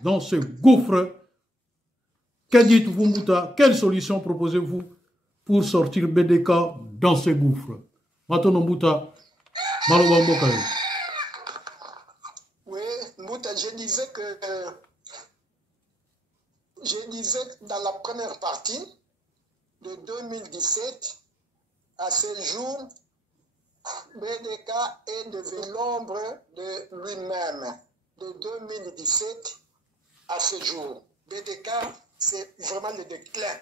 dans ce gouffre, que dites-vous, Mouta? Quelle solution proposez-vous pour sortir BDK dans ce gouffre? Maintenant, Mouta, Maloba Mbokaye. Oui, Mouta, je disais dans la première partie de 2017, à ce jour, BDK est devenu l'ombre de lui-même. De 2017 à ce jour, BDK, c'est vraiment le déclin.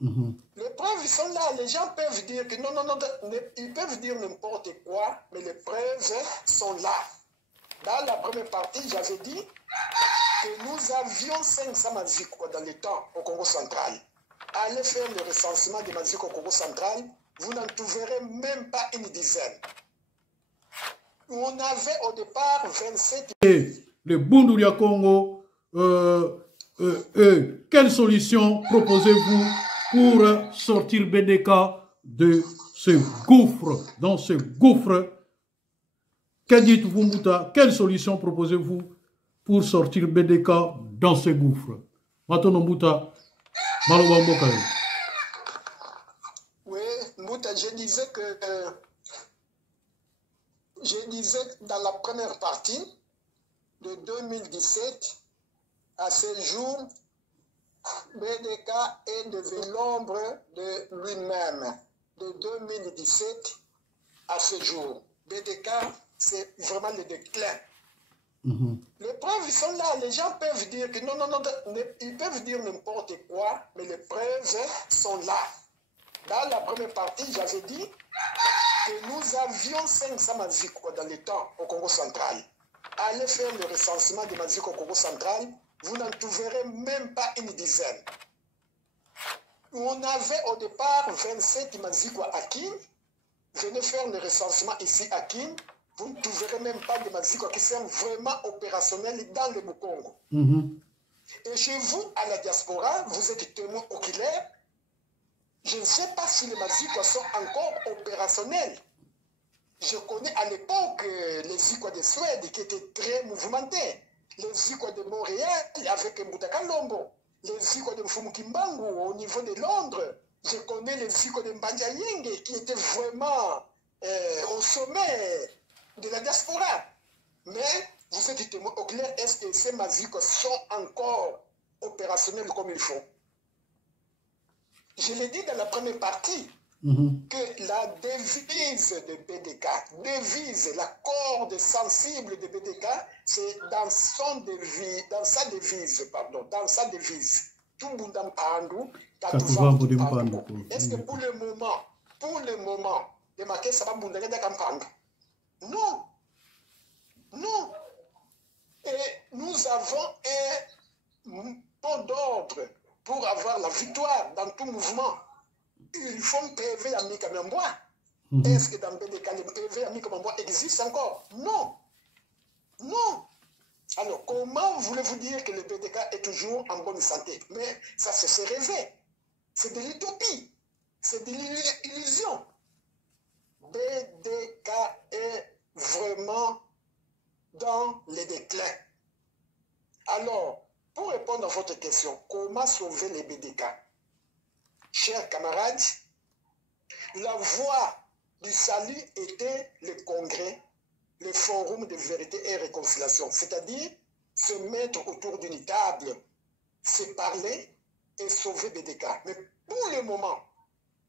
Les preuves sont là. Les gens peuvent dire que non, ils peuvent dire n'importe quoi, mais les preuves sont là. Dans la première partie, j'avais dit que nous avions 500 Maziko dans le temps au Congo central. Allez faire le recensement des Maziko au Congo central, vous n'en trouverez même pas une dizaine. On avait au départ 27... Le Bunduria Congo, quelle solution proposez-vous pour sortir BDK de ce gouffre, dans ce gouffre? Que dites-vous, Mouta? Quelle solution proposez-vous pour sortir BDK dans ce gouffre? Maintenant, Mouta, Maloba Mbokaye. Oui, Mouta, je disais dans la première partie de 2017 à ce jour, BDK est devenu l'ombre de lui-même. De 2017 à ce jour, BDK, c'est vraiment le déclin. Les preuves sont là. Les gens peuvent dire que non, ils peuvent dire n'importe quoi, mais les preuves sont là. Dans la première partie, j'avais dit que nous avions 500 Maziko dans le temps au Congo central. Allez faire le recensement des Maziko au Congo central, vous n'en trouverez même pas une dizaine. On avait au départ 27 Maziko à Kin. Venez faire le recensement ici à Kin. Vous ne trouverez même pas de Maziko qui sont vraiment opérationnels dans le Mukongo. Et chez vous, à la diaspora, vous êtes témoin oculaire. Je ne sais pas si les Maziko sont encore opérationnels. Je connais à l'époque les Zikwa de Suède qui étaient très mouvementés. Les Zikwa de Montréal avec Moutaka Lombo. Les Zikwa de Mfumukimbangu au niveau de Londres. Je connais les Zikwa de Mbandjayenge qui étaient vraiment au sommet de la diaspora. Mais vous êtes témoin oculaire, est-ce que ces Maziko sont encore opérationnels comme il faut? Je l'ai dit dans la première partie, que la devise de BDK, la corde sensible de BDK, c'est dans sa devise. Tout le monde Pandu, est-ce que pour le moment, les maquets, ça va m'bounder Pandu? Non. Non. Et nous avons un mot d'ordre pour avoir la victoire dans tout mouvement. Il faut un PV à Mikamambois. Est-ce que dans BDK, le PV à Mikamambois existe encore? Non. Non. Alors, comment voulez-vous dire que le BDK est toujours en bonne santé? Mais ça, c'est rêvé. C'est de l'utopie. C'est de l'illusion. BDK est vraiment dans le déclin. Alors, pour répondre à votre question, comment sauver les BDK? Chers camarades, la voie du salut était le congrès, le forum de vérité et réconciliation, c'est-à-dire se mettre autour d'une table, se parler et sauver BDK. Mais pour le moment,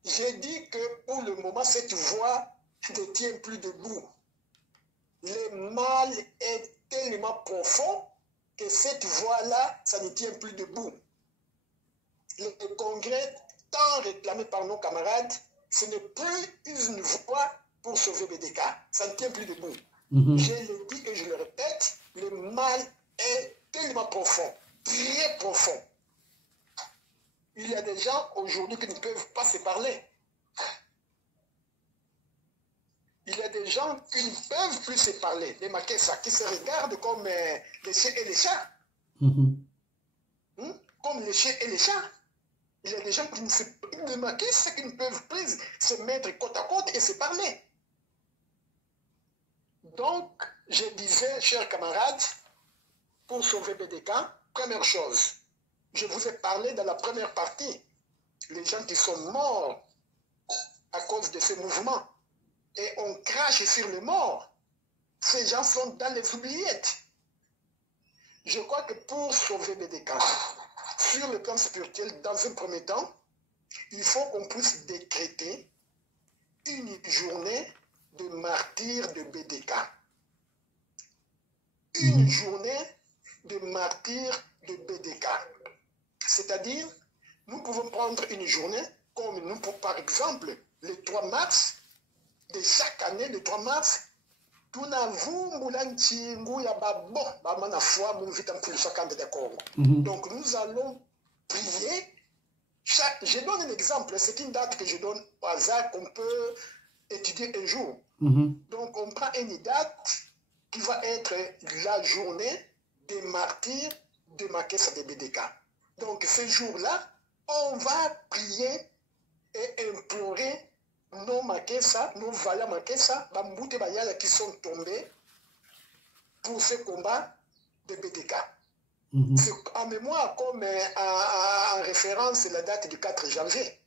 j'ai dit que pour le moment, cette voie ne tient plus debout. Le mal est tellement profond que cette voie-là, ça ne tient plus debout. Le congrès tant réclamé par nos camarades, ce n'est plus une voie pour sauver BDK. Ça ne tient plus debout. Je le dis et je le répète, le mal est tellement profond, très profond. Il y a des gens aujourd'hui qui ne peuvent pas se parler. Il y a des gens qui ne peuvent plus se parler. Les Makessa qui se regardent comme les chiens et les chats. Comme les chiens et les chats. Il y a des gens qui ne peuvent plus se mettre côte à côte et se parler. Donc, je disais, chers camarades, pour sauver BDK, première chose, je vous ai parlé dans la première partie, les gens qui sont morts à cause de ces mouvements, et on crache sur les morts. Ces gens sont dans les oubliettes. Je crois que pour sauver BDK, sur le plan spirituel, dans un premier temps, il faut qu'on puisse décréter une journée de martyr de BDK. Une journée de martyr de BDK. C'est-à-dire, nous pouvons prendre une journée, comme nous, par exemple, le 3 mars, de chaque année, le 3 mars, donc nous allons prier. Je donne un exemple, c'est une date que je donne au hasard qu'on peut étudier un jour. Donc on prend une date qui va être la journée des martyrs de Makessa de BDK. Donc ce jour-là, on va prier et implorer nos Makessa, nos vaillants Makessa, Bamboute Bayala qui sont tombés pour ce combat de BDK. C'est en mémoire, comme en référence, la date du 4 janvier.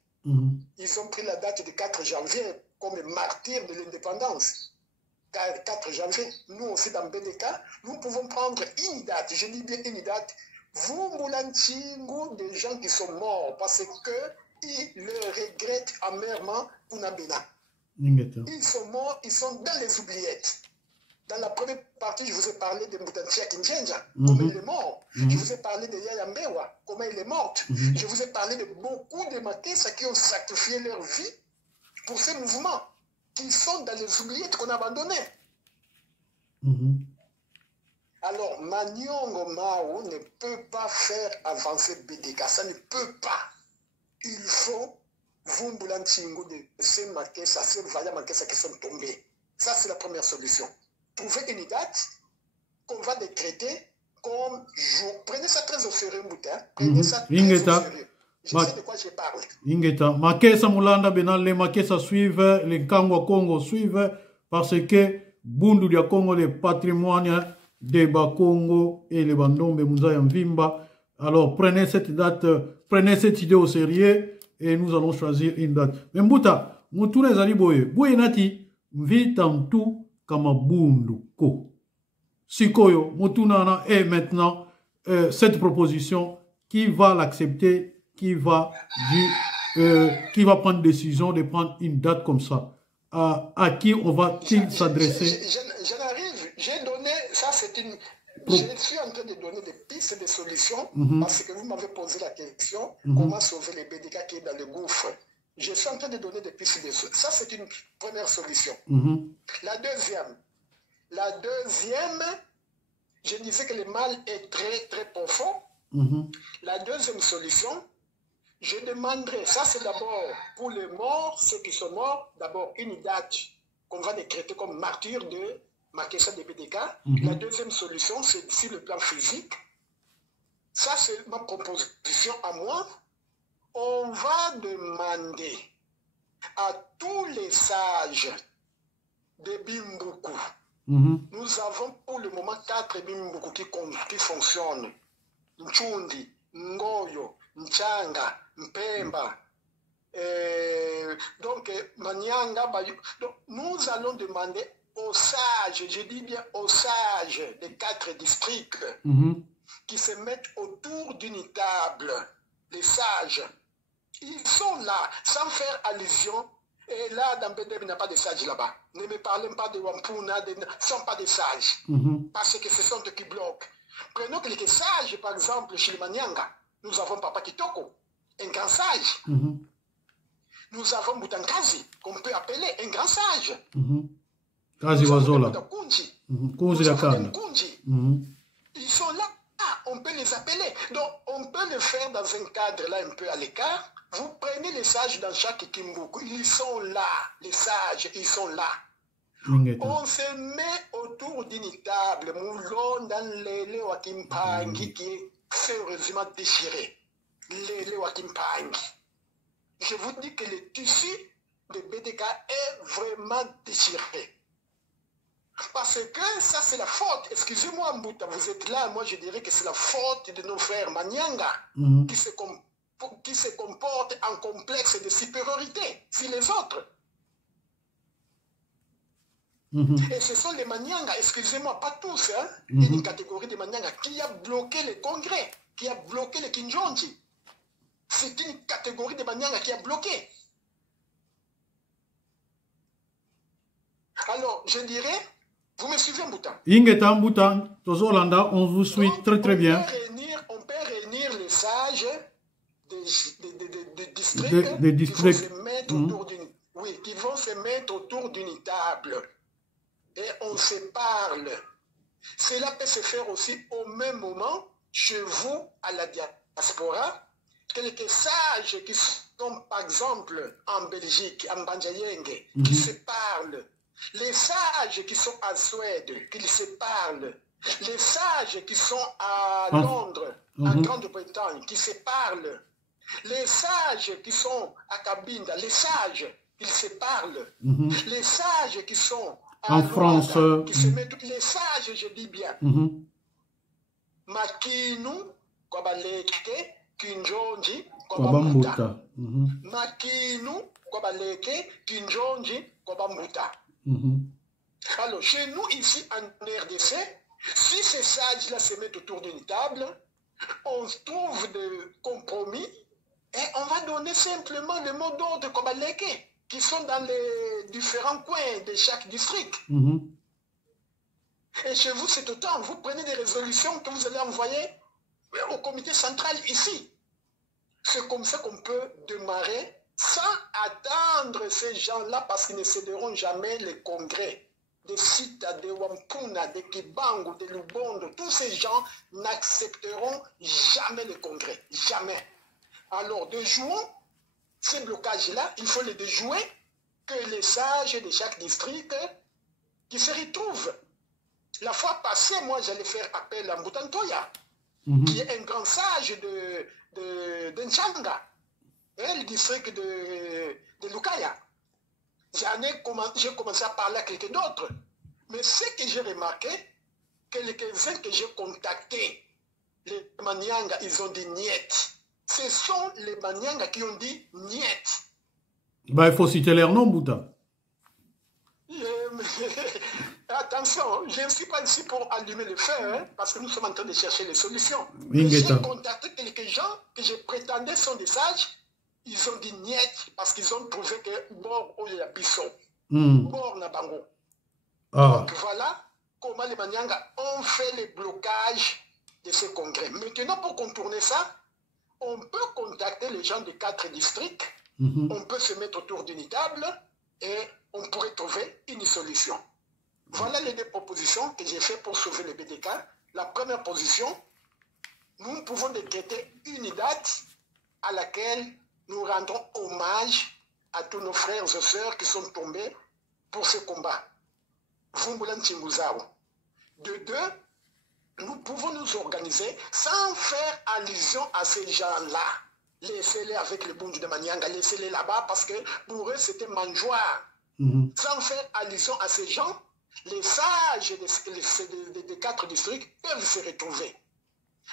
Ils ont pris la date du 4 janvier comme martyr de l'indépendance. 4 janvier, nous aussi dans BDK, nous pouvons prendre une date, je dis bien une date, vous Moulantingo, des gens qui sont morts parce qu'ils le regrettent amèrement Kunabena. Ils sont morts, ils sont dans les oubliettes. Dans la première partie, je vous ai parlé de Moutantia Kinjenja, comment il est mort. Je vous ai parlé de Yaya Mbewa, comment il est mort. Je vous ai parlé de beaucoup de Makessa qui ont sacrifié leur vie pour ces mouvements, qui sont dans les oubliettes qu'on a abandonnés. Alors, Maniongo Mao ne peut pas faire avancer BDK, ça ne peut pas. Il faut Vumbulantingo de ces Makessa, ces vaillants Makessa qui sont tombés. Ça, c'est la première solution. Trouver une date qu'on va décréter comme jour. Prenez ça très au sérieux, Moutin. Prenez ça très au sérieux. Je sais de quoi je parle. Ingeta, Makessa Mulanda Benal, les Makessa suivent, les Kangwa Congo suivent, parce que Bundu dia Congo, le patrimoine de Bakongo et les Bandombe Mouzaï Mvimba. Alors prenez cette date, prenez cette idée au sérieux et nous allons choisir une date. Mais Mbouta, Moutoune Zali Boye, Boye Nati, Mvitamtu Kama Bundu Ko. Sikoyo, Moutounana est maintenant cette proposition qui va l'accepter, qui va prendre décision de prendre une date comme ça. À qui on va-t-il s'adresser? J'en arrive, j'ai donné, ça c'est une... Je suis en train de donner des pistes, des solutions, parce que vous m'avez posé la question, comment sauver les BDK qui est dans le gouffre. Je suis en train de donner des pistes, ça c'est une première solution. La deuxième, je disais que le mal est très très profond. La deuxième solution, je demanderai, ça c'est d'abord pour les morts, ceux qui sont morts, d'abord une date qu'on va décréter comme martyr de Makessa de BDK. La deuxième solution, c'est sur le plan physique. Ça c'est ma proposition à moi. On va demander à tous les sages de Bimbuku. Nous avons pour le moment 4 Bimbuku qui fonctionnent. Nchundi, Ngoyo, Nchanga, Mpemba, donc Manyanga. Donc, nous allons demander aux sages, je dis bien aux sages des 4 districts, qui se mettent autour d'une table. Les sages, ils sont là, sans faire allusion. Et là, dans BDB, il n'y a pas de sages là-bas. Ne me parlez pas de Wampuna, ce ne sont pas des sages. Parce que ce sont eux qui bloquent. Prenons quelques sages, par exemple, chez les Manyanga. Nous avons Papa Kitoko, un grand sage. Nous avons Mutankazi, qu'on peut appeler un grand sage. Kazi Wazola. Ils sont là, on peut les appeler. Donc, on peut le faire dans un cadre là un peu à l'écart. Vous prenez les sages dans chaque Kimbuku. Ils sont là, les sages, ils sont là. On se met autour d'une table, moulon dans l'élé Wakimpangi qui est sérieusement déchiré. L'élé Wakimpangi. Je vous dis que le tissu de BDK est vraiment déchiré. Parce que ça, c'est la faute. Excusez-moi, Mbouta, vous êtes là. Moi, je dirais que c'est la faute de nos frères Manyanga qui se comportent en complexe de supériorité sur les autres. Et ce sont les Manyanga, excusez-moi, pas tous, hein, une catégorie de Manyanga qui a bloqué le Congrès, qui a bloqué le Kinjonji. C'est une catégorie de Manyanga qui a bloqué. Alors, je dirais, vous me suivez, Mbouta? Ingeta Mbouta, Tozolanda, on vous suit très très bien. On peut réunir les sages des districts qui vont se mettre autour d'une table. Et on se parle. Cela peut se faire aussi au même moment chez vous, à la diaspora. Quelques sages qui sont, par exemple, en Belgique, en Banjayenge, qui se parlent. Les sages qui sont à Suède, qui se parlent. Les sages qui sont à Londres, en Grande-Bretagne, qui se parlent. Les sages qui sont à Cabinda, les sages, ils se parlent. Les sages qui sont en France, qui se mettent, les sages, je dis bien. Makinu, Kwabaleke, Kinjonji, Kwabambuta. Makinu, Kwabaleke, Kinjonji, Kwabambuta. Alors, chez nous, ici en RDC, si ces sages-là se mettent autour d'une table, on trouve des compromis et on va donner simplement le mot d'ordre Kwabaleke, qui sont dans les différents coins de chaque district. Et chez vous, c'est autant. Vous prenez des résolutions que vous allez envoyer au comité central ici. C'est comme ça qu'on peut démarrer sans attendre ces gens-là parce qu'ils ne céderont jamais les congrès. Des Sita, des Wampuna, des Kibangu, des Lubondo, tous ces gens n'accepteront jamais les congrès. Jamais. Alors, déjouons ces blocages-là, il faut les déjouer, que les sages de chaque district qui se retrouvent. La fois passée, moi, j'allais faire appel à Mbutantoya, qui est un grand sage de Nchanga, le district de Lukaya. J'ai commencé à parler à quelqu'un d'autre. Mais ce que j'ai remarqué, quelques-uns que j'ai contactés, les Manyanga, ils ont dit niet. Ce sont les Manyanga qui ont dit niet. Bah, il faut citer leur nom, Mbouta. Attention, je ne suis pas ici pour allumer le feu, hein, parce que nous sommes en train de chercher les solutions. J'ai contacté quelques gens que je prétendais sont des sages. Ils ont dit niet parce qu'ils ont trouvé que bord où il y a bisson, bord n'a bango. Donc voilà comment les Manyanga ont fait les blocages de ce congrès. Maintenant, pour contourner ça, on peut contacter les gens de 4 districts, on peut se mettre autour d'une table et on pourrait trouver une solution. Voilà les 2 propositions que j'ai faites pour sauver le BDK. La première position, nous pouvons décréter une date à laquelle nous rendrons hommage à tous nos frères et sœurs qui sont tombés pour ce combat. Vumbulan Chimbuzao. De 2, nous pouvons nous organiser sans faire allusion à ces gens-là. Laissez-les avec le Bundu de Manyanga, laissez-les là-bas parce que pour eux c'était mangeoire. Sans faire allusion à ces gens, les sages des 4 districts peuvent se retrouver.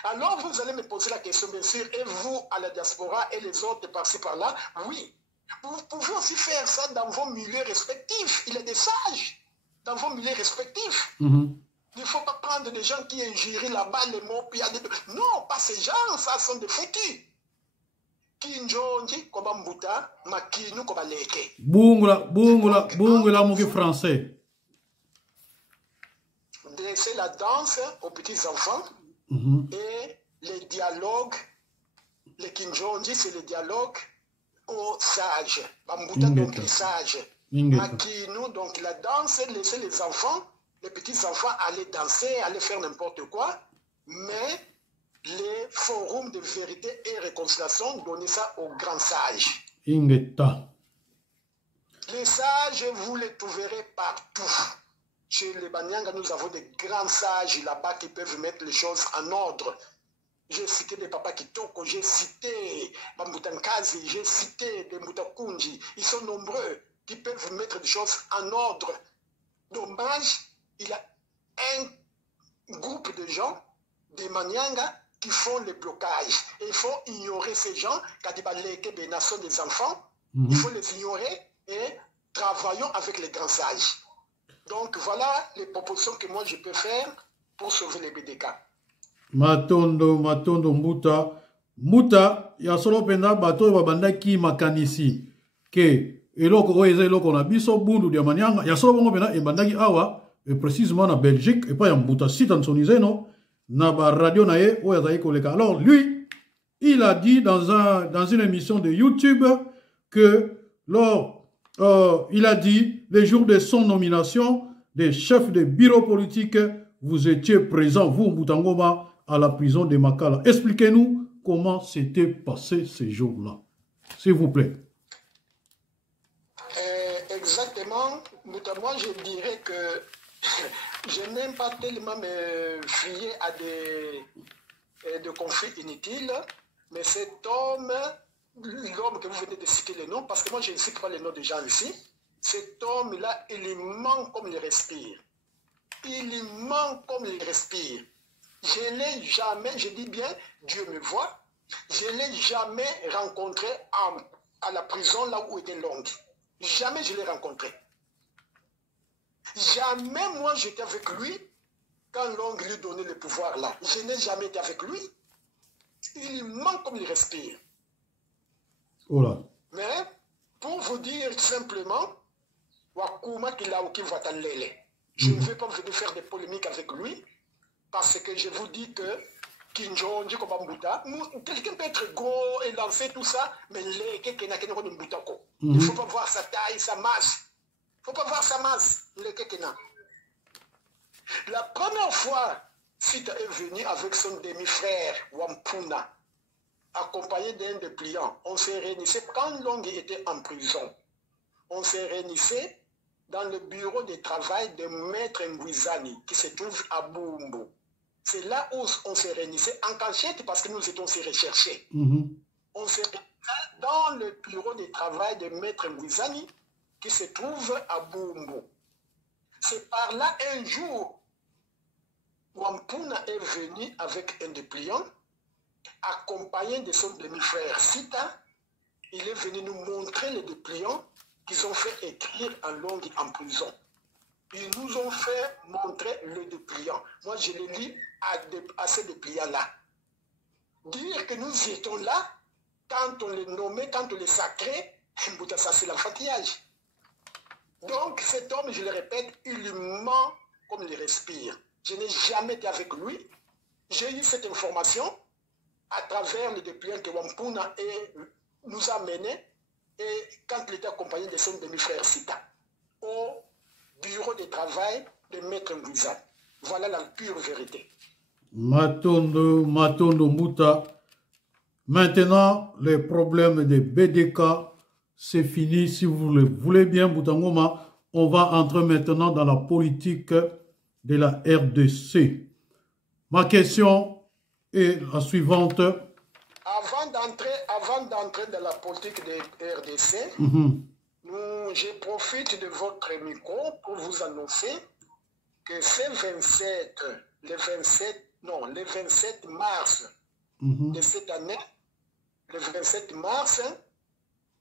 Alors vous allez me poser la question, bien sûr, et vous à la diaspora et les autres par-ci par-là, oui. Vous pouvez aussi faire ça dans vos milieux respectifs. Il y a des sages dans vos milieux respectifs. Il ne faut pas prendre des gens qui injurient là-bas les mots. Puis non, pas ces gens, ça sont des fétus. Kinjonji, koba mbuta, makinu, koba leke. Bungula, mouki français. C'est la danse aux petits-enfants et les dialogues, les Kinjonji, c'est les dialogues aux sages. Bambuta, donc les sages. Makinu, donc la danse, laisser les enfants, les petits-enfants aller danser, aller faire n'importe quoi, mais les forums de vérité et réconciliation, donner ça aux grands sages. Ingeta. Les sages, vous les trouverez partout. Chez les Banyanga, nous avons des grands sages là-bas qui peuvent mettre les choses en ordre. J'ai cité des papas Kitoko, j'ai cité Bambutankazi, j'ai cité des Mutakunji. Ils sont nombreux qui peuvent mettre des choses en ordre. Dommage il y a un groupe de gens, des Manianga, qui font le blocage. Et il faut ignorer ces gens, quand ils sont des enfants, il faut les ignorer et travaillons avec les grands sages. Donc voilà les propositions que moi je peux faire pour sauver les BDK. Matondo Mbuta, ya solo penda bato babanda ki makanisi ke eloko oyo eza eloko na biso bundu dia Manianga ya solo bongo penda ebandaki awa et précisément na Belgique et pas ya Mbuta sita nsonizeno na ba radio na ye oyo azali koleka. Alors lui, il a dit dans une émission de YouTube que il a dit les jours de son nomination des chefs de bureau politique, vous étiez présent, vous Mbuta Ngoma, à la prison de Makala. Expliquez-nous comment s'était passé ces jours-là, s'il vous plaît. Exactement. Moi, je dirais que je n'aime pas tellement me fier à des conflits inutiles, mais cet homme, l'homme que vous venez de citer le nom, parce que moi, je ne cite pas les noms des gens ici, cet homme-là, il y manque comme il respire. Il y manque comme il respire. Je n'ai jamais, je dis bien, Dieu me voit, je n'ai jamais rencontré à la prison là où était Long. Jamais je l'ai rencontré. Jamais moi j'étais avec lui quand Long lui donnait le pouvoir là. Je n'ai jamais été avec lui. Il manque comme il respire. Voilà. Mais pour vous dire simplement, Wakuma Kilauki Vatanlele. Je ne vais pas venir faire des polémiques avec lui. Parce que je vous dis que Kinjonji Kobambuta, quelqu'un peut être gros et lancer tout ça, mais il ne faut pas voir sa taille, sa masse. Il ne faut pas voir sa masse. La première fois, Sita est venu avec son demi-frère, Wampuna, accompagné d'un dépliant. On s'est réunissé quand Long était en prison. On s'est réunissé dans le bureau de travail de Maître Mbouizani, qui se trouve à Bumbo. C'est là où on s'est réunissé en cachette parce que nous étions recherchés. On s'est réunis dans le bureau de travail de Maître Mbouizani qui se trouve à Bumbo. C'est par là un jour, Wampuna est venu avec un dépliant, accompagné de son demi-frère Sita. Il est venu nous montrer les dépliants qu'ils ont fait écrire en langue en prison. Ils nous ont fait montrer le dépliant. Moi, je les lis à ces dépliants-là. Dire que nous étions là, quand on les nommait, quand on les sacrait, ça c'est l'enfantillage. Donc cet homme, je le répète, il lui ment comme il respire. Je n'ai jamais été avec lui. J'ai eu cette information à travers le dépliant que Wampuna nous a menés et quand il était accompagné de son demi-frère Sita au bureau de travail de Maître Mbouizani. Voilà la pure vérité. Matondo Mbuta. Maintenant, les problèmes des BDK, c'est fini. Si vous le voulez bien, Mbuta Ngoma, on va entrer maintenant dans la politique de la RDC. Ma question est la suivante. Avant d'entrer dans la politique de RDC, je profite de votre micro pour vous annoncer que le 27 mars de cette année, le 27 mars,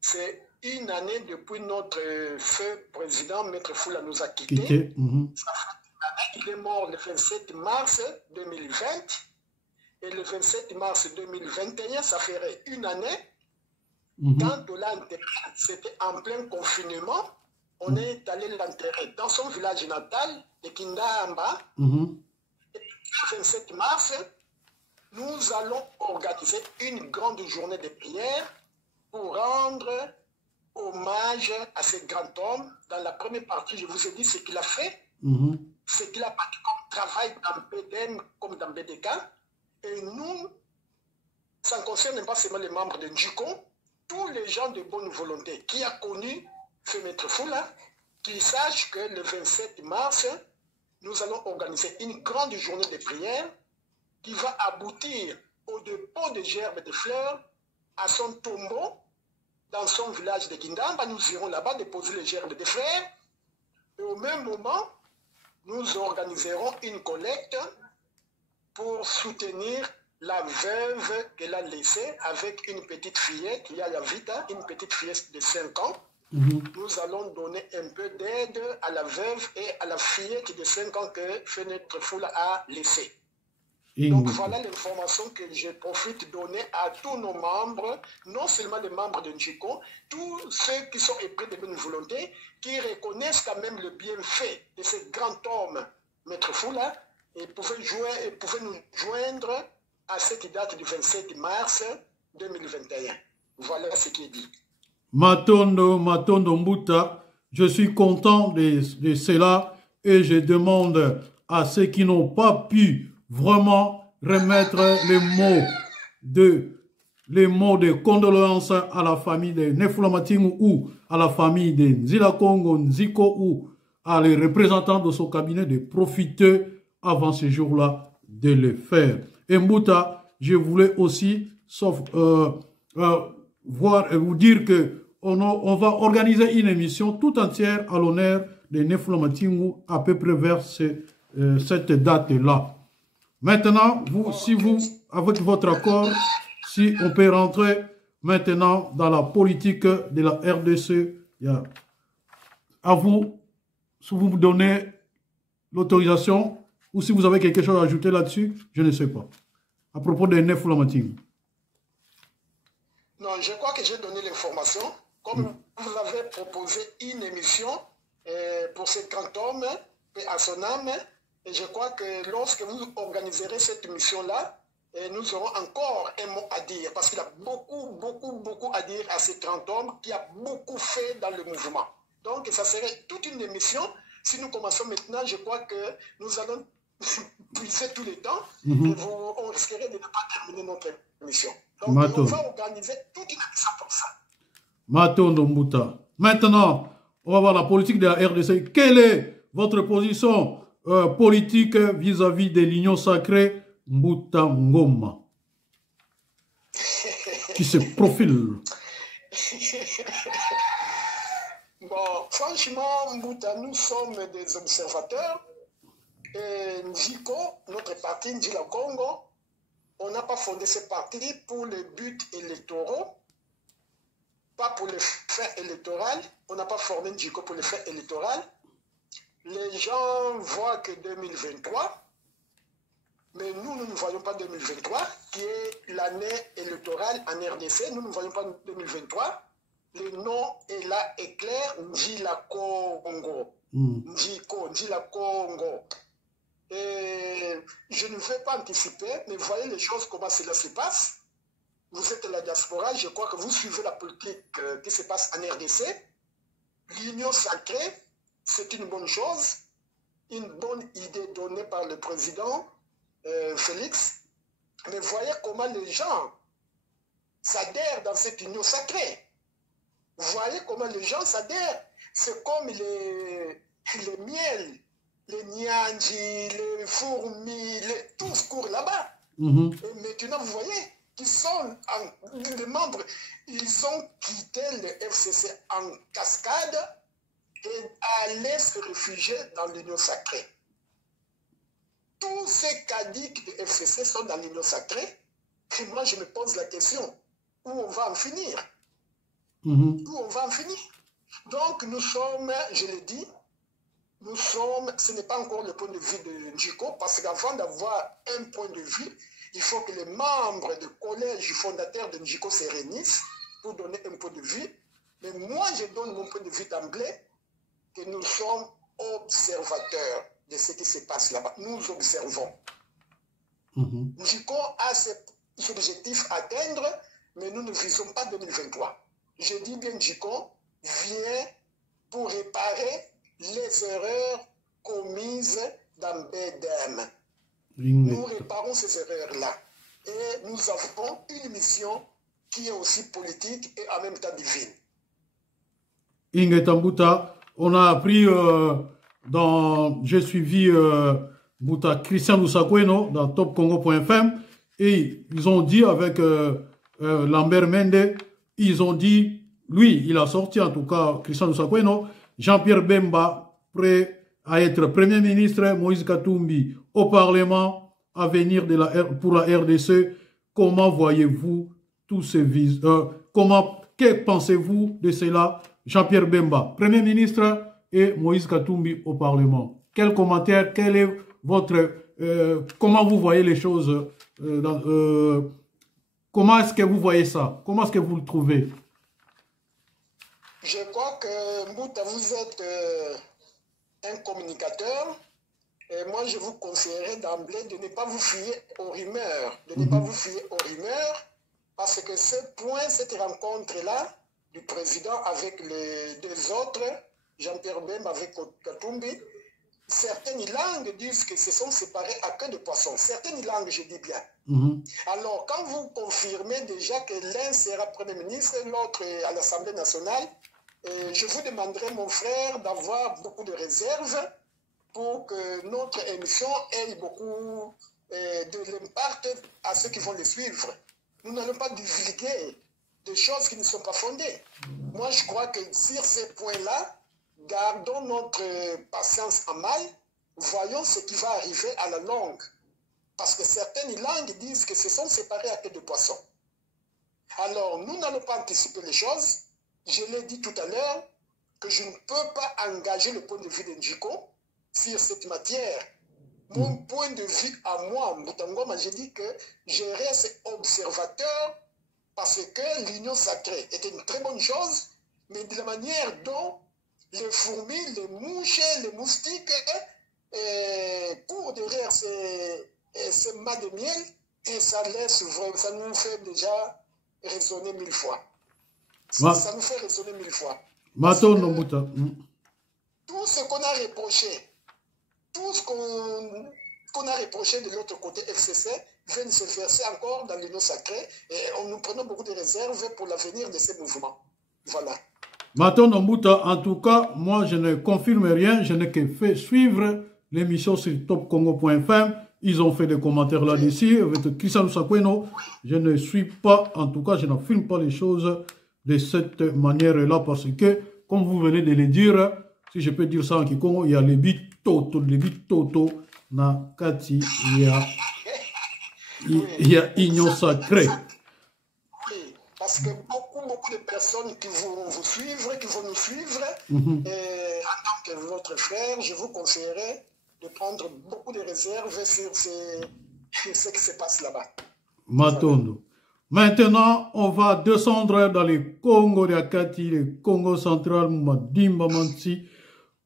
c'est une année depuis notre feu président, Maître Foula nous a quittés. Il est mort le 27 mars 2020 et le 27 mars 2021, ça ferait une année. Quand on l'a enterré, c'était en plein confinement. On est allé l'enterrer dans son village natal de Kindamba. Et le 27 mars, nous allons organiser une grande journée de prière pour rendre hommage à ce grand homme. Dans la première partie, je vous ai dit ce qu'il a fait, ce qu'il a fait comme travail dans BDM comme dans BDK. Et nous, ça ne concerne pas seulement les membres de Njiko, tous les gens de bonne volonté qui a connu ce Maître Foula, qu'ils sachent que le 27 mars, nous allons organiser une grande journée de prière qui va aboutir au dépôt de gerbes de fleurs à son tombeau dans son village de Kindamba. Nous irons là-bas déposer les gerbes de fleurs et au même moment, nous organiserons une collecte pour soutenir la veuve qu'elle a laissée avec une petite fillette, Yaya Vita, une petite fillette de 5 ans. Nous allons donner un peu d'aide à la veuve et à la fillette de 5 ans que Fenêtre Foula a laissée. Donc voilà l'information que je profite de donner à tous nos membres, non seulement les membres de Njiko, tous ceux qui sont épris de bonne volonté, qui reconnaissent quand même le bienfait de ce grand homme, Maître Foula, et pouvaient nous joindre à cette date du 27 mars 2021. Voilà ce qui est dit. Matondo Mbuta, je suis content de cela et je demande à ceux qui n'ont pas pu vraiment remettre les mots de condoléances à la famille de Nefula Matingu ou à la famille de Nzila Congo, Nziko ou à les représentants de son cabinet de profiter avant ce jour-là de le faire. Et Mbuta, je voulais aussi vous dire que on va organiser une émission tout entière à l'honneur de Nefula Matingu à peu près vers cette date-là. Maintenant, avec votre accord, si on peut rentrer maintenant dans la politique de la RDC, à vous, si vous me donnez l'autorisation ou si vous avez quelque chose à ajouter là-dessus, je ne sais pas. À propos de Nefula Matingu. Non, je crois que j'ai donné l'information. Comme vous avez proposé une émission pour ce grand homme, à son âme, et je crois que lorsque vous organiserez cette émission-là, nous aurons encore un mot à dire, parce qu'il a beaucoup à dire à ce grand homme qui a beaucoup fait dans le mouvement. Donc, ça serait toute une émission. Si nous commençons maintenant, je crois que nous allons puiser tout le temps et on risquerait de ne pas terminer notre émission. Donc, on va organiser toute une émission pour ça. Matondo Mbuta. Maintenant, on va voir la politique de la RDC. Quelle est votre position politique vis-à-vis de l'Union sacrée Mbuta Ngoma qui se profile? Bon, franchement, Mbuta, nous sommes des observateurs. Et Njiko, notre parti Njila Congo, on n'a pas fondé ce parti pour les buts électoraux, pas pour les faits électoraux. On n'a pas formé Njiko pour les faits électoraux. Les gens voient que 2023, mais nous ne voyons pas 2023, qui est l'année électorale en RDC. Nous ne voyons pas 2023. Le nom est là, est clair, Njila Congo. Njiko, Njila Congo. Et je ne vais pas anticiper, mais voyez les choses, comment cela se passe. Vous êtes la diaspora, je crois que vous suivez la politique qui se passe en RDC. L'union sacrée, c'est une bonne chose, une bonne idée donnée par le président Félix. Mais voyez comment les gens s'adhèrent dans cette union sacrée. Voyez comment les gens s'adhèrent. C'est comme les miels, les nianji, les fourmis, tous courent là-bas. Et maintenant, vous voyez qu'ils sont les membres, ils ont quitté le FCC en cascade et allaient se réfugier dans l'union sacrée. Tous ces cadiques de FCC sont dans l'union sacrée. Et moi, je me pose la question, où on va en finir? Où on va en finir? Donc, nous sommes, je l'ai dit, nous sommes, ce n'est pas encore le point de vue de Njiko, parce qu'avant d'avoir un point de vue, il faut que les membres du collège fondateur de Njiko se réunissent pour donner un point de vue. Mais moi, je donne mon point de vue d'emblée, que nous sommes observateurs de ce qui se passe là-bas. Nous observons. Njiko a ses objectifs à atteindre, mais nous ne visons pas 2023. Je dis bien Njiko vient pour réparer les erreurs commises dans BDM. Nous réparons ces erreurs-là. Et nous avons une mission qui est aussi politique et en même temps divine. Inge Tambuta, on a appris j'ai suivi Mbuta Christian Lusakweno dans topcongo.fm et ils ont dit avec Lambert Mende, ils ont dit, lui, il a sorti en tout cas Christian Lusakweno, Jean-Pierre Bemba à être Premier ministre, Moïse Katumbi, au Parlement, à venir pour la RDC. Comment voyez-vous tous ces que pensez-vous de cela, Jean-Pierre Bemba, Premier ministre, et Moïse Katumbi au Parlement? Quel commentaire, quel est votre... comment vous voyez les choses comment est-ce que vous voyez ça? Comment est-ce que vous le trouvez? Je crois que Mbouta, vous êtes un communicateur. Et moi, je vous conseillerais d'emblée de ne pas vous fier aux rumeurs. De ne pas vous fier aux rumeurs. Parce que ce point, cette rencontre-là, du président avec les deux autres, Jean-Pierre Bemba avec Katumbi, certaines langues disent que se sont séparés à queue de poisson. Certaines langues, je dis bien. Alors, quand vous confirmez déjà que l'un sera Premier ministre, l'autre à l'Assemblée nationale, je vous demanderai, mon frère, d'avoir beaucoup de réserves pour que notre émission ait beaucoup de l'impact à ceux qui vont les suivre. Nous n'allons pas divulguer des choses qui ne sont pas fondées. Moi, je crois que sur ces points-là, gardons notre patience en maille, voyons ce qui va arriver à la longue. Parce que certaines langues disent que se sont séparées à queue de poisson. Alors, nous n'allons pas anticiper les choses. Je l'ai dit tout à l'heure, que je ne peux pas engager le point de vue d'Ndjiko sur cette matière. Mon point de vue à moi, Moutangoma, j'ai dit que je reste observateur parce que l'union sacrée était une très bonne chose, mais de la manière dont les fourmis, les mouches, les moustiques courent derrière ces mâts de miel et ça nous fait déjà raisonner 1000 fois. Ça nous fait raisonner 1000 fois. Tout ce qu'on a reproché, tout ce qu'on a reproché de l'autre côté FCC vient se verser encore dans l'union sacrée et nous prenons beaucoup de réserves pour l'avenir de ces mouvements. Voilà. Maton Mouta, en tout cas, moi je ne confirme rien, je n'ai que fait suivre l'émission sur topcongo.fm. Ils ont fait des commentaires là-dessus avec Christian Sakweno. Je ne suis pas, en tout cas, je n'affirme pas les choses de cette manière-là parce que, comme vous venez de le dire, si je peux dire ça en Kikongo, il y a les bits toto, na kati, il y a union sacrée. Oui, parce que beaucoup de personnes qui vont vous suivre, qui vont nous suivre, et en tant que votre frère, je vous conseillerais de prendre beaucoup de réserves sur ce qui se passe là-bas. Matondo. Maintenant, on va descendre dans le Congo de Akati, le Congo central, Madimba Mansi.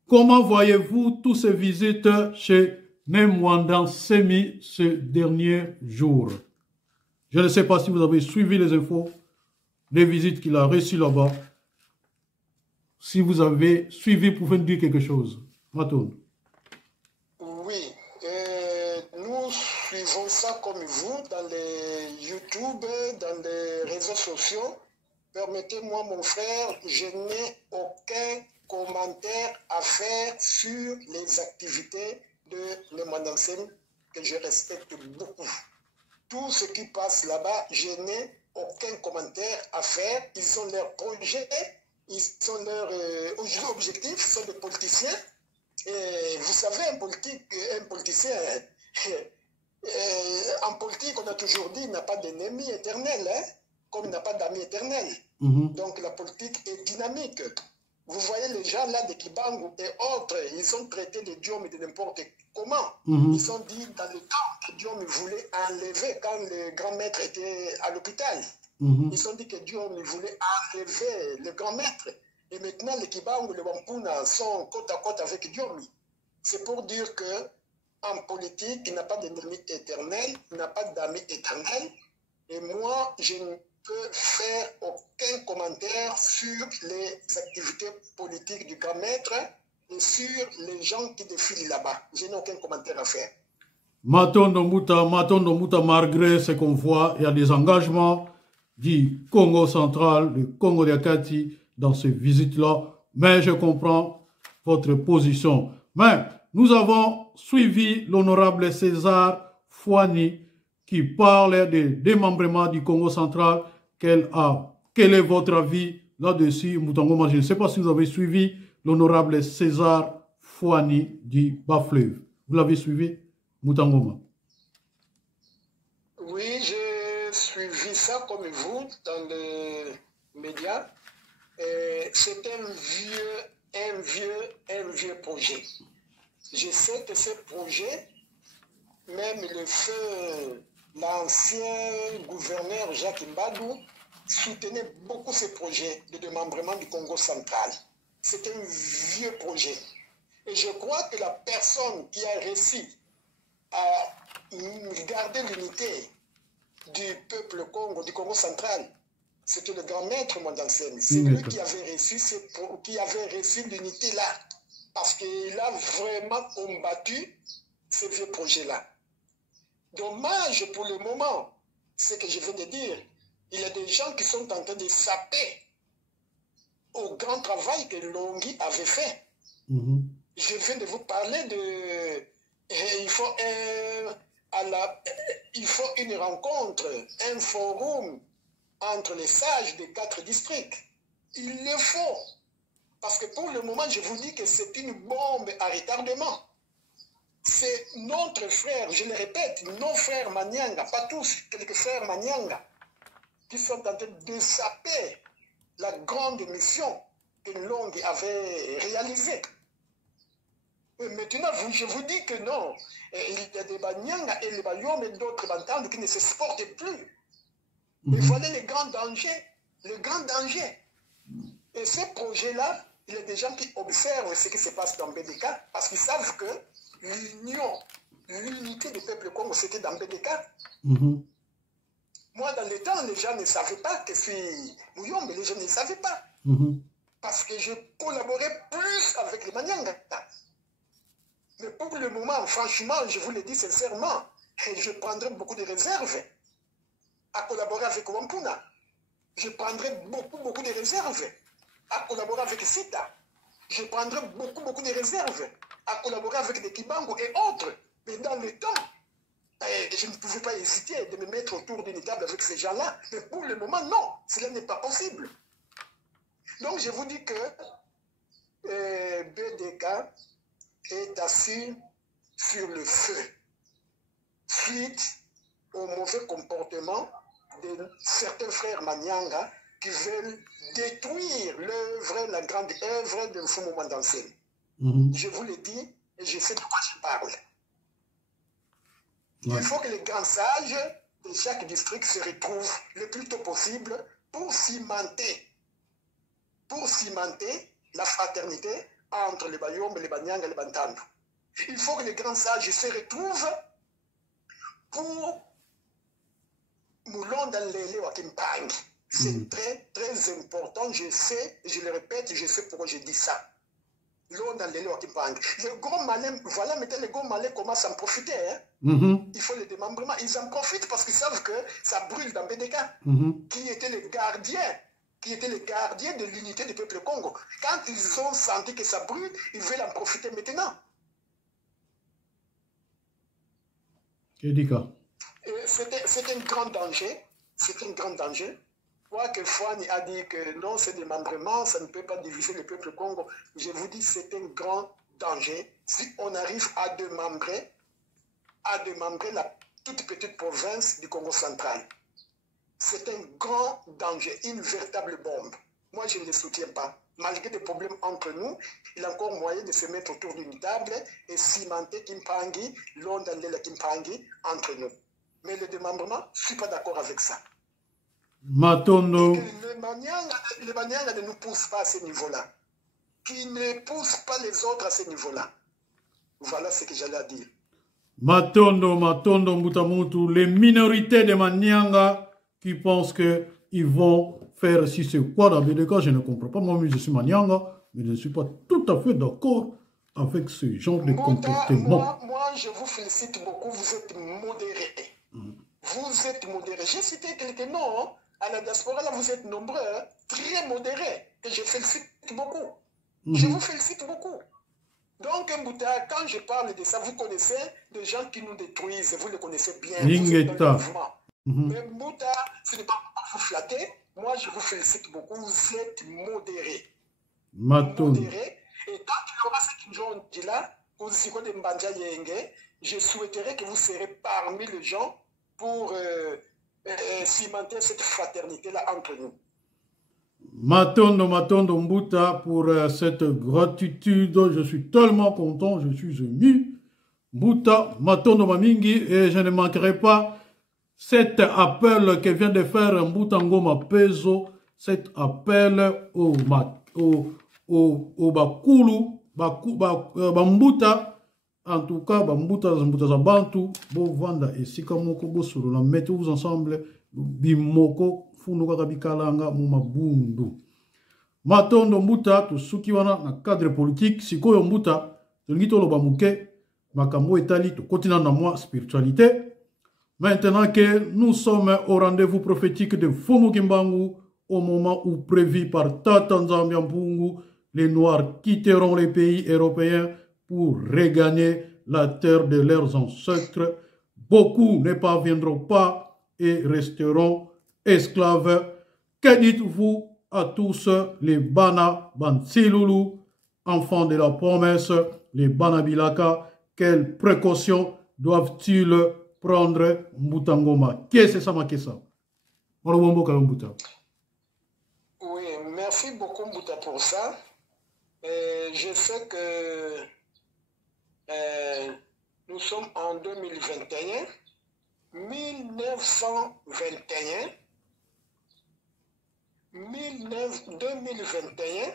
Comment voyez-vous tous ces visites chez Nemwandan Semi ces derniers jours? Je ne sais pas si vous avez suivi les infos, les visites qu'il a reçues là-bas. Si vous avez suivi, vous pouvez nous dire quelque chose. Matondo. Oui, nous suivons ça comme vous dans les YouTube, dans les réseaux sociaux. Permettez-moi, mon frère, je n'ai aucun commentaire à faire sur les activités de Nemwandansem que je respecte beaucoup. Tout ce qui passe là-bas, je n'ai aucun commentaire à faire. Ils ont leurs projets, ils ont leurs objectifs, ils sont des politiciens. Et vous savez, un politicien, en politique, on a toujours dit, il n'a pas d'ennemi éternel, hein, comme il n'a pas d'amis éternel. Donc la politique est dynamique. Vous voyez les gens là de Kibangu et autres, ils ont traité de Diom de n'importe comment. Ils ont dit dans le temps que Diom voulait enlever quand le grand maître était à l'hôpital. Ils ont dit que Diom voulait enlever le grand maître. Et maintenant, les Kibangu, les Wampuna sont côte à côte avec Diomi. C'est pour dire que en politique, il n'a pas d'ennemi éternel, il n'a pas d'amis éternel. Et moi, je ne peux faire aucun commentaire sur les activités politiques du grand maître et sur les gens qui défilent là-bas. Je n'ai aucun commentaire à faire. Matondo Mouta, malgré ce qu'on voit, il y a des engagements du Congo central, du Congo de Akati, dans ces visites-là, mais je comprends votre position. Mais nous avons suivi l'honorable César Fouani qui parle de démembrement du Congo central. Quel est votre avis là-dessus, Moutangoma? Je ne sais pas si vous avez suivi l'honorable César Fouani du Bas-Fleuve. Vous l'avez suivi, Moutangoma? Oui, j'ai suivi ça comme vous dans les médias. C'est un vieux projet. Je sais que ce projet, même le feu, l'ancien gouverneur Jacques Mbadou soutenait beaucoup ce projet de démembrement du Congo central. C'est un vieux projet. Et je crois que la personne qui a réussi à garder l'unité du peuple Congo, du Congo central, c'était le grand maître Mondanseni. C'est lui qui avait reçu l'unité là. Parce qu'il a vraiment combattu ce vieux projet-là. Dommage pour le moment, ce que je viens de dire. Il y a des gens qui sont en train de saper au grand travail que Longhi avait fait. Je viens de vous parler de... Il faut une rencontre, un forum entre les sages des 4 districts. Il le faut. Parce que pour le moment, je vous dis que c'est une bombe à retardement. C'est notre frère, je le répète, nos frères Manyanga, pas tous, quelques frères Manyanga, qui sont en train de saper la grande mission que Long avait réalisée. Et maintenant, je vous dis que non, il y a des Manyanga et les Bayom et d'autres Bantandes qui ne se supportent plus. Et voilà le grand danger, le grand danger. Et ce projet-là, il y a des gens qui observent ce qui se passe dans BDK parce qu'ils savent que l'unité du peuple Congo, c'était dans BDK. Moi, dans le temps, les gens ne savaient pas que je suis Mouillon, mais les gens ne savaient pas. Parce que je collaborais plus avec les Manyanga. Mais pour le moment, franchement, je vous le dis sincèrement, je prendrai beaucoup de réserves à collaborer avec Wampuna. Je prendrai beaucoup de réserves à collaborer avec Sita. Je prendrai beaucoup de réserves à collaborer avec des Kibango et autres. Mais dans le temps, je ne pouvais pas hésiter de me mettre autour d'une table avec ces gens-là. Mais pour le moment, non, cela n'est pas possible. Donc je vous dis que BDK est assis sur le feu suite au mauvais comportement de certains frères Manyanga qui veulent détruire l'œuvre, la grande œuvre de Mfumu Mondanseni. Je vous le dis et je sais de quoi je parle. Il faut que les grands sages de chaque district se retrouvent le plus tôt possible pour cimenter la fraternité entre les Bayombe, les Banyanga et les Bantandu. Il faut que les grands sages se retrouvent pour Moulonda Lele Wakimpangi. C'est très important, je sais, je le répète, je sais pourquoi je dis ça. Le gros malin, voilà maintenant le gros malin commence à en profiter. Hein? Il faut le démembrement. Ils en profitent parce qu'ils savent que ça brûle dans BDK, qui était le gardien de l'unité du peuple Congo. Quand ils ont senti que ça brûle, ils veulent en profiter maintenant. C'est un grand danger. C'est un grand danger. Moi, que Fouani a dit que non, c'est démembrement, ça ne peut pas diviser le peuple Congo. Je vous dis, c'est un grand danger. Si on arrive à démembrer la toute petite province du Congo central, c'est un grand danger, une véritable bombe. Moi, je ne le soutiens pas. Malgré des problèmes entre nous, il y a encore moyen de se mettre autour d'une table et cimenter Kimpangi, Londandela Kimpangi entre nous. Mais le démembrement, je ne suis pas d'accord avec ça. Matondo. Les Manyanga ne nous poussent pas à ce niveau-là. Qui ne poussent pas les autres à ce niveau-là. Voilà ce que j'allais dire. Matondo, Mutamutu, les minorités de Manyanga qui pensent qu'ils vont faire si c'est quoi dans BDK, je ne comprends pas. Moi, je suis Manyanga, mais je ne suis pas tout à fait d'accord avec ce genre de comportement. Moi, je vous félicite beaucoup, vous êtes modéré. Vous êtes modéré. J'ai cité quelques noms. À la diaspora, là, vous êtes nombreux, hein, très modérés, et je félicite beaucoup. Je vous félicite beaucoup. Donc, Mbouta, quand je parle de ça, vous connaissez des gens qui nous détruisent, vous le connaissez bien. Vous êtes dans le mouvement. Mais Mbouta, ce n'est pas pour vous flatter. Moi, je vous félicite beaucoup. Vous êtes modérés. Modérés. Et quand il y aura ce qu'ils ont dit là, je souhaiterais que vous serez parmi les gens pour cimenter cette fraternité-là entre nous. Matondo Mbuta pour cette gratitude. Je suis tellement content, je suis ému. Mbuta, Matondo Mamingi, et je ne manquerai pas cet appel que vient de faire Mbuta Ngoma Pezo, cet appel au Bakulu, Bambuta, en tout cas, Bambuta Zabantu, Bovanda et Sikamoko Bosurula, mettez-vous ensemble, Bimoko, Funuka Bikalanga, Mumabundu. Matondo Mbuta, tout ce qui wana na cadre politique, Sikoyo Mbuta, Tolito Lobamuke, Makambo Etali, tout continent dans moi, spiritualité. Maintenant que nous sommes au rendez-vous prophétique de Fumu Kimbangu, au moment où prévu par Tata Nzambian Mpungu, les Noirs quitteront les pays européens pour regagner la terre de leurs ancêtres. Beaucoup ne parviendront pas et resteront esclaves. Que dites-vous à tous les Bana Bansilulu, enfants de la promesse, les Bana Bilaka? Quelles précautions doivent-ils prendre Mbutangoma? Qu'est-ce que ça m'a fait ça? Oui, merci beaucoup Mbouta pour ça. Je sais que nous sommes en 2021, 2021,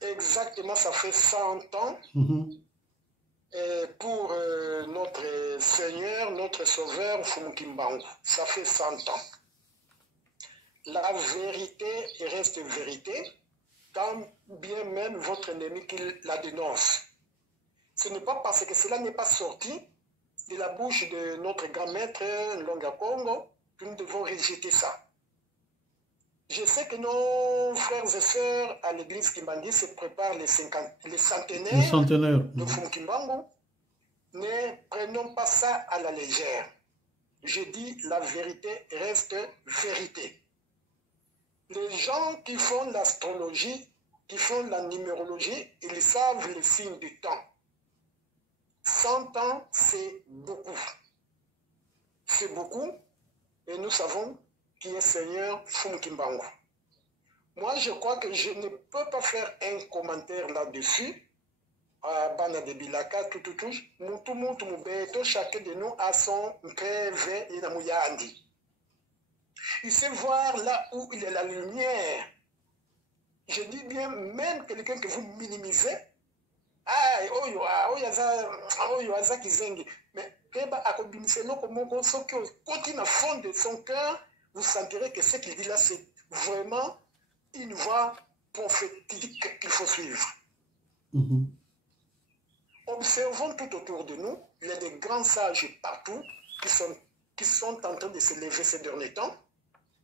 exactement ça fait 100 ans pour notre Seigneur, notre Sauveur Fumu Kimbangu. Ça fait 100 ans. La vérité reste vérité, quand bien même votre ennemi qu'il la dénonce. Ce n'est pas parce que cela n'est pas sorti de la bouche de notre grand maître Longa Congo que nous devons rejeter ça. Je sais que nos frères et sœurs à l'église Kimbangu se préparent les centenaires de Fumu Kimbangu. Ne prenons pas ça à la légère. Je dis la vérité reste vérité. Les gens qui font l'astrologie, qui font la numérologie, ils savent les signes du temps. 100 ans, c'est beaucoup. C'est beaucoup. Et nous savons qui est Seigneur Fumu Kimbangu. Moi, je crois que je ne peux pas faire un commentaire là-dessus. Bana de Bilaka, tout. Chacun de nous a son rêve et la mouyandi. Il sait voir là où il y a la lumière. Je dis bien, même quelqu'un que vous minimisez, mais au fond de son cœur, vous sentirez que ce qu'il dit là, c'est vraiment une voie prophétique qu'il faut suivre. Observons tout autour de nous, il y a des grands sages partout qui sont en train de se lever ces derniers temps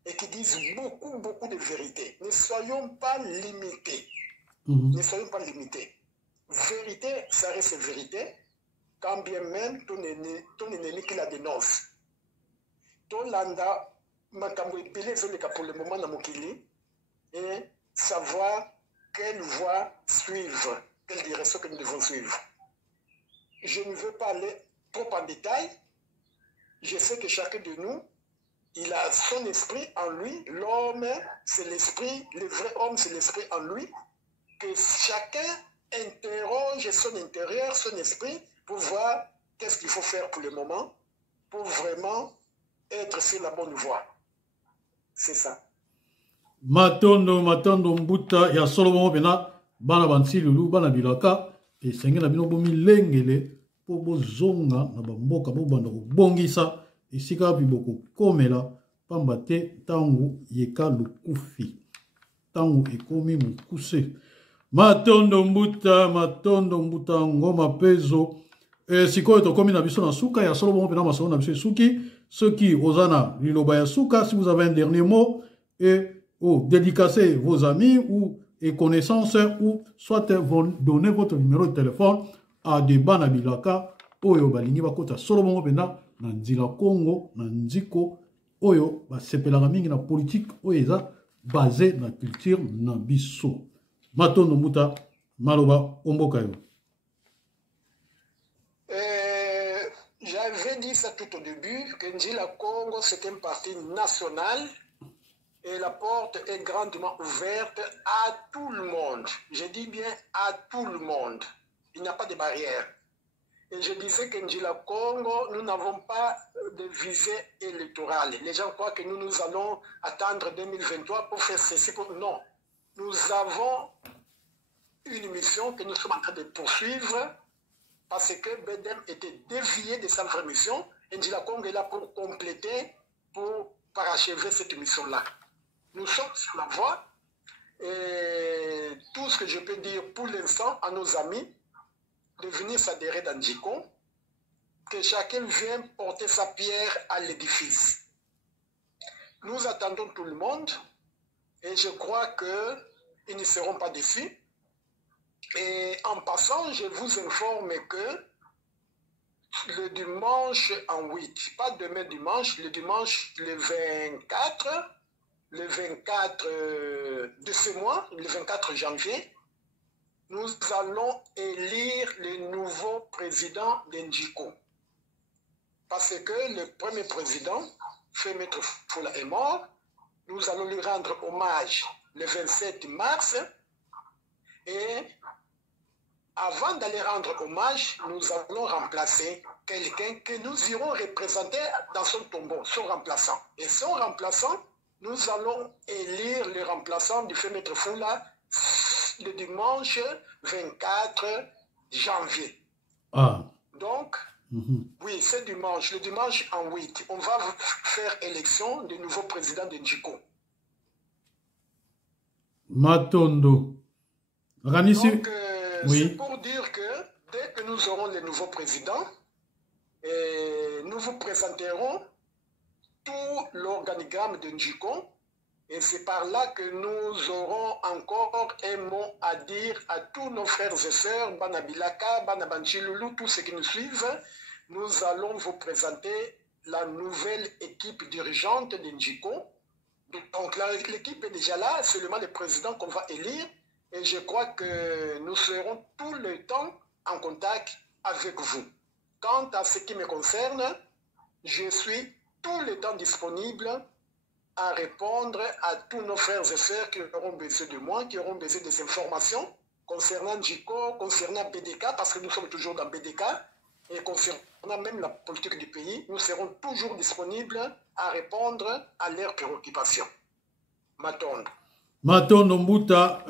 et qui disent beaucoup de vérité. Ne soyons pas limités. Ne soyons pas limités. Vérité, ça reste vérité, quand bien même ton ennemi qui la dénonce. Ton landa, makambo epele zoleka pour le moment na mokili, et savoir quelle voie suivre, quelle direction que nous devons suivre. Je ne veux pas aller trop en détail. Je sais que chacun de nous, il a son esprit en lui. L'homme, c'est l'esprit. Le vrai homme, c'est l'esprit en lui. Que chacun interroge son intérieur, son esprit, pour voir qu'est-ce qu'il faut faire pour le moment, pour vraiment être sur la bonne voie. C'est ça. Matondo Mbuta, ya Solomon Bena, Bana Bansilulu, Bana Bilaka, et Sengena Binobo Milengele, Pobo Zonga, Nabamboka, Bobanda, Bongisa, et Sika Biboko, Komela, Pambate, Tangu, Yeka, Lukufi, Tangu, Ekomi, Mukuse. Matondo Mbuta, Ngoma Pezo, et Siko est comme une na Souka, ya Solomon Bena, Mason, Nabisson Souki, ceux qui, Ozana, Lilobaya Souka, si vous avez un dernier mot, et dédicacez vos amis ou et connaissances, ou soit donner votre numéro de téléphone à des Banabilaka, Oyo Balingi Bakota Solomon Bena, Nandila Congo, Nandiko, Oyo, Sepelaka mingi na politique, Oyo basé na culture na biso. Matondo Mbuta, Maloba, Ombokayo. J'avais dit ça tout au début, que Njila Congo, c'est un parti national et la porte est grandement ouverte à tout le monde. Je dis bien à tout le monde. Il n'y a pas de barrière. Et je disais que Njila Congo, nous n'avons pas de visée électorale. Les gens croient que nous allons attendre 2023 pour faire ceci. Non. Nous avons une mission que nous sommes en train de poursuivre parce que Bedem était dévié de sa vraie mission. Et Njila Congo est là pour compléter, pour parachever cette mission-là. Nous sommes sur la voie. Et tout ce que je peux dire pour l'instant à nos amis, de venir s'adhérer dans Njiko, que chacun vienne porter sa pierre à l'édifice. Nous attendons tout le monde et je crois qu'ils ne seront pas déçus. Et en passant, je vous informe que le dimanche en 8, pas demain dimanche, le dimanche le 24 de ce mois, le 24 janvier, nous allons élire le nouveau président d'Ndjiko. Parce que le premier président, Maître Foula, est mort. Nous allons lui rendre hommage le 27 mars. Et avant d'aller rendre hommage, nous allons remplacer quelqu'un que nous irons représenter dans son tombeau, son remplaçant. Et son remplaçant, nous allons élire le remplaçant du Maître Foula le dimanche 24 janvier. Ah. Donc, oui, c'est dimanche. Le dimanche en 8, on va faire élection du nouveau président de Ndjiko. Matondo. Ranissi. Donc, oui. C'est pour dire que dès que nous aurons le nouveau président, nous vous présenterons tout l'organigramme de Ndjiko. Et c'est par là que nous aurons encore un mot à dire à tous nos frères et sœurs, Banabilaka, Banabanchiloulou, tous ceux qui nous suivent. Nous allons vous présenter la nouvelle équipe dirigeante de Ndjiko. Donc l'équipe est déjà là, c'est seulement le président qu'on va élire. Et je crois que nous serons tout le temps en contact avec vous. Quant à ce qui me concerne, je suis tout le temps disponible à répondre à tous nos frères et sœurs qui auront besoin de moi, qui auront besoin des informations concernant Ndjiko, concernant BDK, parce que nous sommes toujours dans BDK, et concernant même la politique du pays, nous serons toujours disponibles à répondre à leurs préoccupations. Matondo. Matondo Mbouta,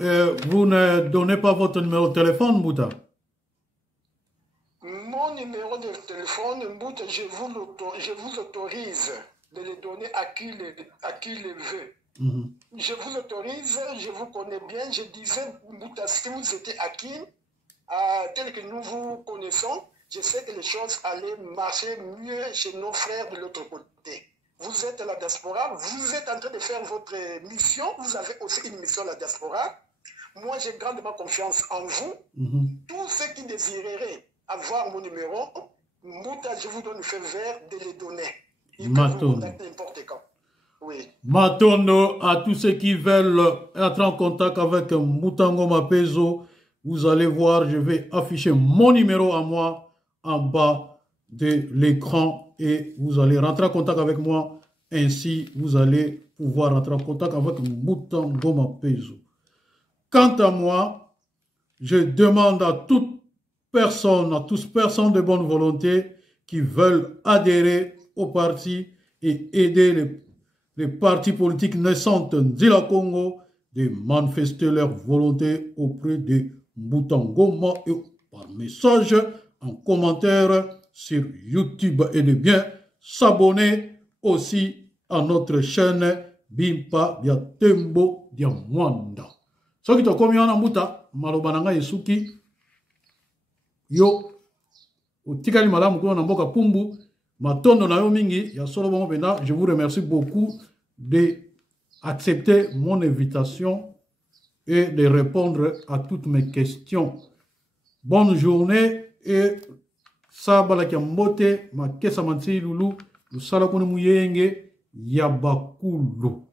vous ne donnez pas votre numéro de téléphone, Mbouta? Mon numéro de téléphone, Mbouta, je vous autorise de les donner à qui le veut. Je vous autorise, je vous connais bien. Je disais, Mbouta, si vous étiez à qui, tel que nous vous connaissons, je sais que les choses allaient marcher mieux chez nos frères de l'autre côté. Vous êtes à la diaspora, vous êtes en train de faire votre mission, vous avez aussi une mission à la diaspora. Moi, j'ai grandement confiance en vous. Tous ceux qui désireraient avoir mon numéro, Mbouta, je vous donne le feu vert de les donner. Matondo. Oui. Matondo, à tous ceux qui veulent être en contact avec Moutango Mapezo, vous allez voir, je vais afficher mon numéro à moi en bas de l'écran et vous allez rentrer en contact avec moi. Ainsi, vous allez pouvoir rentrer en contact avec Moutango Mapezo. Quant à moi, je demande à toute personne, à toutes personnes de bonne volonté qui veulent adhérer au parti et aider les partis politiques naissants d'Ila Congo de manifester leur volonté auprès de Mbutangoma et par message en commentaire sur YouTube et de bien s'abonner aussi à notre chaîne Bimpa Biatembo Diamwanda. Ce qui est comme en Mbuta, Malobananga Yesuki, yo, au Tikali Malam Kuna Mboka Pumbu, Matondo na yo mingi, ya solo bongo pena, je vous remercie beaucoup d'accepter mon invitation et de répondre à toutes mes questions. Bonne journée et sabala kiambote, ma kesa manti lulu, lusala kone muyenge, yabakulu.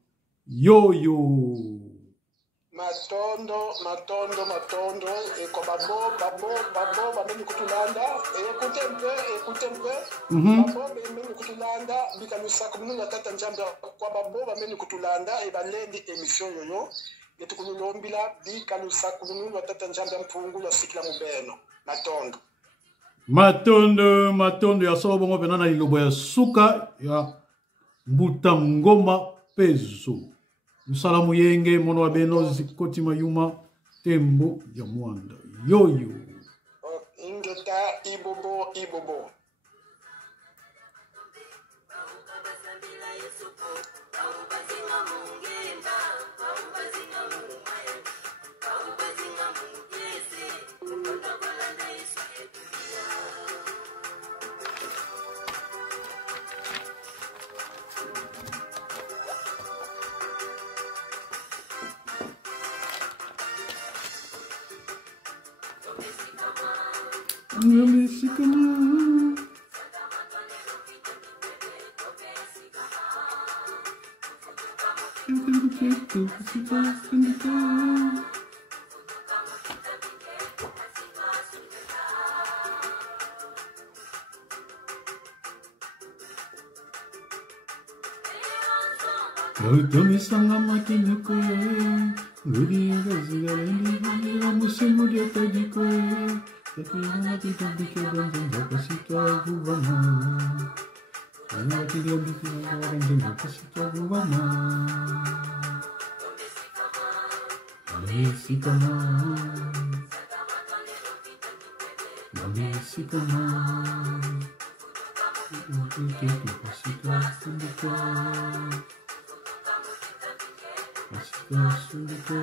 Yo yo. Matondo, et comme babo, bameni kutulanda, et écoutez un peu, babo, bameni kutulanda, bikalusa kumunu na tata njamba kwa babo, bameni kutulanda, et balendi émission yoyo, et tukululombila, bikalusa kumunu na tata njamba mpungu la sikla mubeno, matondo ya solo bongo penana lilobo ya suka ya mbuta ngoma pezo. Musalamu yenge mono wa beno zikoti mayuma tembo ya mwanda yoyo. Ingeta ibobo. Utomisanga makini koe, ngudi ngazigalendi, amusimu dia tadi koe, tapi mati tambike dan jaka sita gubama, mati dia bikin dan jaka sita gubama, sikama, Pasito,